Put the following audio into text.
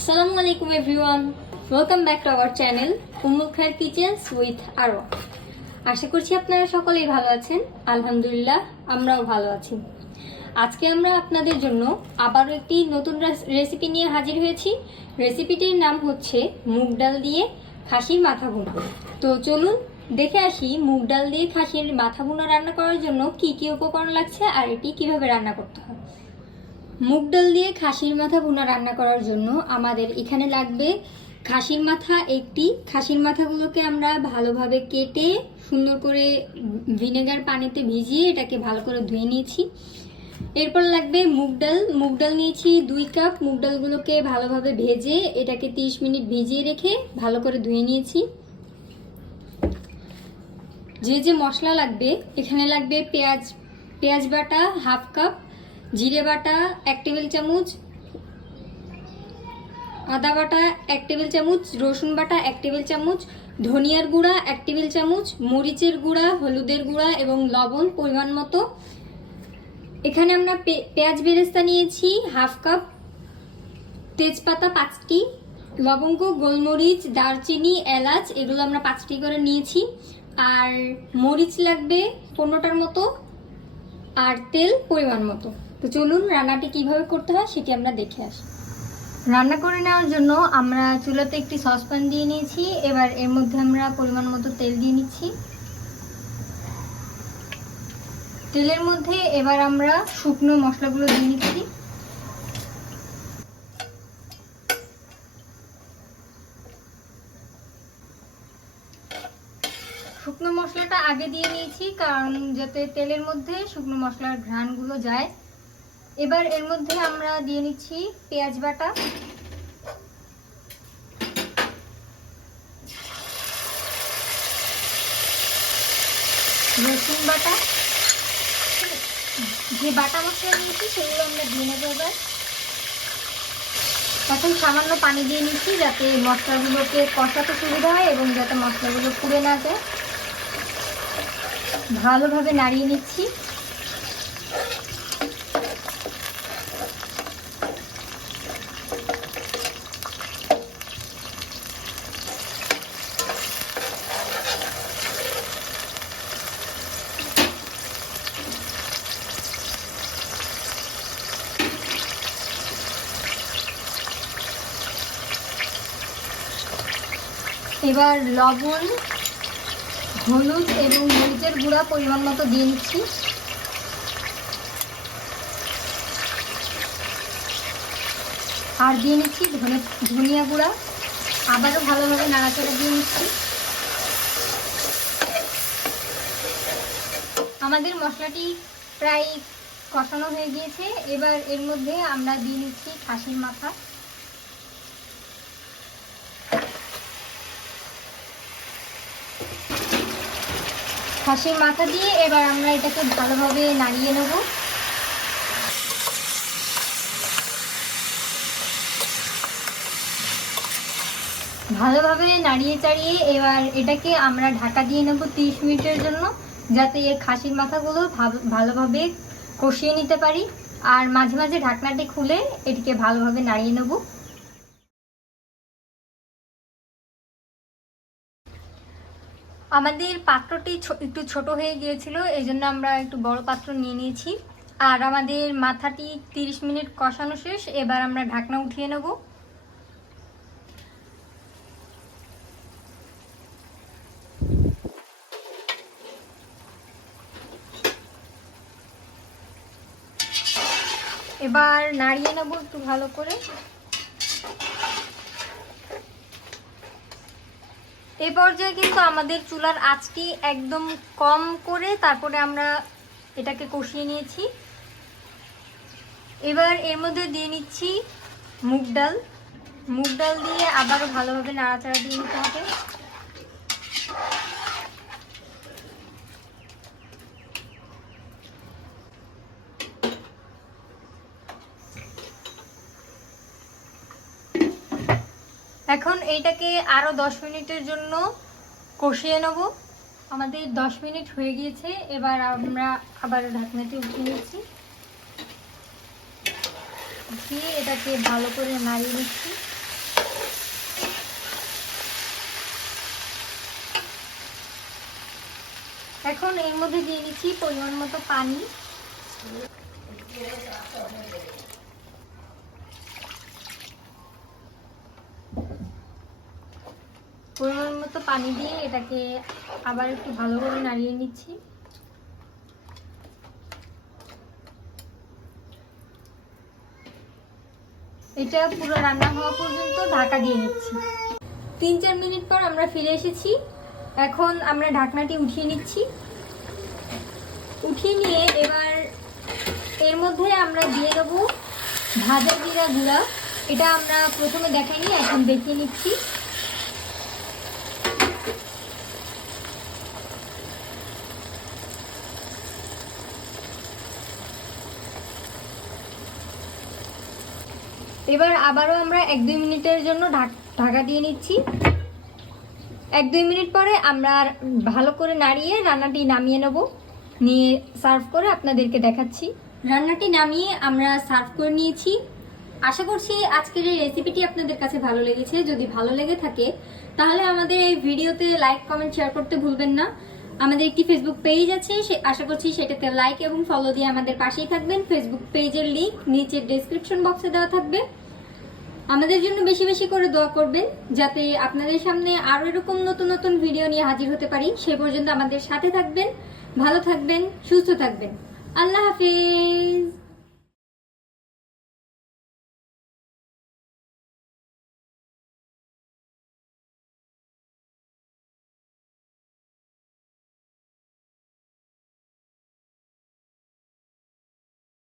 আসসালামু আলাইকুম everyone, welcome back to our channel Ummul Khayer kitchens with Arwa. আশা করছি আপনারা সকলেই ভালো আছেন। আলহামদুলিল্লাহ, আমরাও ভালো আছি। আজকে আমরা আপনাদের জন্য আবারও একটি নতুন রেসিপি নিয়ে হাজির হয়েছি। রেসিপিটির নাম হচ্ছে মুগ ডাল দিয়ে খাসির মাথা ভুনা। তো চলুন দেখে আসি মুগ ডাল দিয়ে খাসির মাথা ভুনা রান্না করার জন্য কি কি উপকরণ লাগছে আর এটি কিভাবে রান্না করতে হয়। মুগ ডাল দিয়ে খাসির মাথা ভুনা রান্না করার জন্য আমাদের এখানে লাগবে খাসির মাথা একটি। খাসির মাথাগুলোকে আমরা ভালোভাবে কেটে সুন্দর করে ভিনেগার পানিতে ভিজিয়ে এটাকে ভালো করে ধুয়ে নিয়েছি। এরপর লাগবে মুগ ডাল নিয়েছি 2 কাপ। মুগ ডালগুলোকে ভালোভাবে ভেজে এটাকে 30 মিনিট ভিজিয়ে রেখে ভালো করে ধুয়ে নিয়েছি। যে মশলা লাগবে, এখানে লাগবে পেঁয়াজ বাটা 1/2 কাপ, জিরে বাটা 1 টেবিল চামচ, আদা বাটা 1 টেবিল চামচ, রসুন বাটা 1 টেবিল চামচ, ধনিয়ার গুঁড়া 1 টেবিল চামচ, মরিচের গুঁড়া, হলুদের গুঁড়া এবং লবণ পরিমাণ মতো। এখানে আমরা পেঁয়াজ বেরেস্তা নিয়েছি 1/2 কাপ, তেজপাতা 5টি, লবঙ্গ, গোলমরিচ, দারচিনি, এলাচ এগুলো আমরা 5টি করে নিয়েছি। আর মরিচ লাগবে 15টার মতো, আর তেল পরিমাণ মতো। তো চলুন রান্নাটি কিভাবে করতে হয় সেটি আমরা দেখে আসি। রান্না করে নেওয়ার জন্য আমরা চুলাতে একটি সসপ্যান দিয়ে নিয়েছি। এবার এর মধ্যে আমরা পরিমাণ মতো তেল দিয়ে নিচ্ছি। তেলের মধ্যে এবার আমরা শুকনো মশলাগুলো দিয়ে নিচ্ছি। শুকনো মশলাটা আগে দিয়ে নিয়েছি কারণ যাতে তেলের মধ্যে শুকনো মশলার ঘ্রাণগুলো যায়। এবার এর মধ্যে আমরা দিয়ে নিচ্ছি পেঁয়াজ বাটা, রসুন বাটা, যে বাটা মশলা নিয়েছি সেগুলো আমরা দিয়ে নেবো। এবার এখন সামান্য পানি দিয়ে নিচ্ছি যাতে মশলাগুলোকে কষাতে সুবিধা হয় এবং যাতে মশলাগুলো পুড়ে না যায়। ভালোভাবে নাড়িয়ে নিচ্ছি। এবার লবণ, হলুদ এবং মরিচের গুঁড়া পরিমাণ মতো দিয়ে নিচ্ছি। আর দিয়ে নিচ্ছি ধনিয়া গুঁড়া। আবারও ভালোভাবে নাড়াচাড়া দিয়ে নিচ্ছি। আমাদের মশলাটি প্রায় কষানো হয়ে গিয়েছে। এবার এর মধ্যে আমরা দিয়ে নিচ্ছি খাসির মাথা। খাসির মাথা দিয়ে এবার আমরা এটাকে ভালোভাবে নাড়িয়ে নেব। ভালোভাবে নাড়িয়ে চাড়িয়ে এবার এটাকে আমরা ঢাকা দিয়ে নেব 30 মিনিটের জন্য, যাতে এই খাসির মাথাগুলো ভালোভাবে কষিয়ে নিতে পারি। আর মাঝে মাঝে ঢাকনাটি খুলে এটিকে ভালোভাবে নাড়িয়ে নেব। আমাদের পাত্রটি একটু ছোট হয়ে গিয়েছিল, এই জন্য আমরা একটু বড় পাত্র নিয়ে নিয়েছি। আর আমাদের মাথাটি 30 মিনিট কষানো শেষ। এবার আমরা ঢাকনা উঠিয়ে নেব। এবার নাড়িয়ে নেব একটু ভালো করে। এই পর্যায়ে কিন্তু আমাদের চুলার আঁচটি একদম কম করে তারপরে আমরা এটাকে কষিয়ে নিয়েছি। এবার এর মধ্যে দিয়ে নিচ্ছি মুগ ডাল দিয়ে আবারও ভালোভাবে নাড়াচাড়া দিয়ে নিতে হবে। এখন এইটাকে আরও 10 মিনিটের জন্য কষিয়ে নেব। আমাদের 10 মিনিট হয়ে গিয়েছে। এবার আমরা আবার ঢাকনাটি উঠিয়ে নিচ্ছি। দিয়ে এটাকে ভালো করে নাড়িয়ে নিচ্ছি। এখন এর মধ্যে দিয়ে নিচ্ছি পরিমাণ মতো পানি। পরিমাণ মতো পানি দিয়ে এটাকে আবার একটু ভালো করে নাড়িয়ে নিচ্ছি। এটা পুরো রান্না হওয়া পর্যন্ত ঢাকা দিয়ে নিচ্ছি। 3-4 মিনিট পর আমরা ফিরে এসেছি। এখন আমরা ঢাকনাটি উঠিয়ে নিচ্ছি। উঠিয়ে নিয়ে এবার এর মধ্যে আমরা দিয়ে দেবো ভাজা জিরা গুঁড়া। এটা আমরা প্রথমে দেখাইনি, এখন দেখিয়ে নিচ্ছি। এবার আবারও আমরা 1-2 মিনিটের জন্য ঢাকা দিয়ে নিচ্ছি। 1-2 মিনিট পরে আমরা ভালো করে নাড়িয়ে রান্নাটি নামিয়ে নেব। নিয়ে সার্ভ করে আপনাদেরকে দেখাচ্ছি। রান্নাটি নামিয়ে আমরা সার্ভ করে নিয়েছি। আশা করছি আজকের এই রেসিপিটি আপনাদের কাছে ভালো লেগেছে। যদি ভালো লেগে থাকে তাহলে আমাদের এই ভিডিওতে লাইক, কমেন্ট, শেয়ার করতে ভুলবেন না। আমাদের একটি ফেসবুক পেজ আছে, আশা করছি সেটাতে লাইক এবং ফলো দিয়ে আমাদের পাশেই থাকবেন। ফেসবুক পেজের লিংক নিচে ডেসক্রিপশন বক্সে দেওয়া থাকবে। আমাদের জন্য বেশি বেশি করে দোয়া করবেন, যাতে আপনাদের সামনে আরো এরকম নতুন নতুন ভিডিও নিয়ে হাজির হতে পারি। সে পর্যন্ত আমাদের সাথে থাকবেন, ভালো থাকবেন, সুস্থ থাকবেন। আল্লাহ হাফেজ।